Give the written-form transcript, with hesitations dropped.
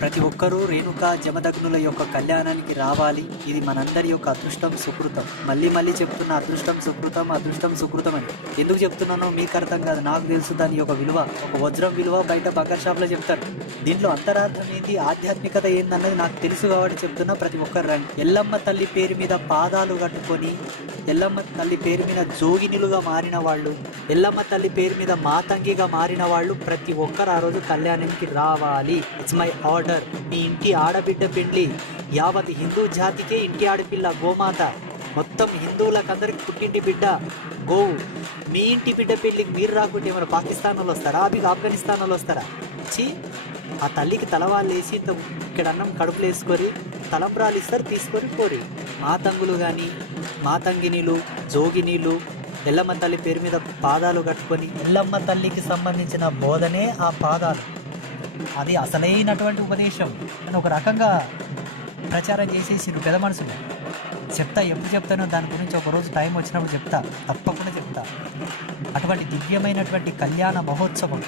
ప్రతి ఒక్కరూ రేణుకా జమదగ్నుల యొక్క కళ్యాణానికి రావాలి. ఇది మనందరి యొక్క అదృష్టం, సుకృతం. మళ్ళీ మళ్ళీ చెప్తున్న అదృష్టం సుకృతం, అదృష్టం సుకృతం అని. ఎందుకు చెప్తున్నానో మీకు అర్థం కాదు, నాకు తెలుసు దాని యొక్క విలువ. ఒక వజ్రం విలువ బయట బంగారు షాప్లో చెప్తారు. దీంట్లో అంతరార్థం ఏంటి, ఆధ్యాత్మికత ఏందన్నది నాకు తెలుసు కాబట్టి చెప్తున్నా. ప్రతి ఒక్కరు రండి. ఎల్లమ్మ తల్లి పేరు మీద పాదాలు కట్టుకొని, ఎల్లమ్మ తల్లి పేరు మీద జోగినిలుగా మారిన వాళ్ళు, ఎల్లమ్మ తల్లి పేరు మీద మాతంగిగా మారిన వాళ్ళు ప్రతి ఒక్కరు ఆ రోజు కళ్యాణానికి రావాలి. It's my order. మీ ఇంటి ఆడబిడ్డ పెండ్లి యావత్ హిందూ జాతికే ఇంటి ఆడపిల్ల గోమాత. మొత్తం హిందువులకందరికి పుట్టింటి బిడ్డ గోవు. మీ ఇంటి బిడ్డ పెళ్ళికి మీరు రాకుంటే ఏమైనా పాకిస్తాన్ వాళ్ళు వస్తారా, మీకు ఆఫ్ఘనిస్తాన్ వాళ్ళు వస్తారా? వచ్చి ఆ తల్లికి తలవాళ్ళు వేసి ఇక్కడ అన్నం కడుపులు వేసుకొని తలంబ్రాలు ఇస్తారు, తీసుకొని పోరి. మాతంగులు కానీ మాతంగినీలు జోగినీలు ఎల్లమ్మ తల్లి పేరు మీద పాదాలు కట్టుకొని, ఎల్లమ్మ తల్లికి సంబంధించిన బోధనే ఆ పాదాలు. అది అసలైనటువంటి ఉపదేశం అని ఒక రకంగా ప్రచారం చేసేసి పెద్ద మనసులు. చెప్తా, ఎప్పుడు చెప్తానో దాని గురించి ఒకరోజు టైం వచ్చినప్పుడు చెప్తా, తప్పకుండా చెప్తా. అటువంటి దివ్యమైనటువంటి కళ్యాణ మహోత్సవం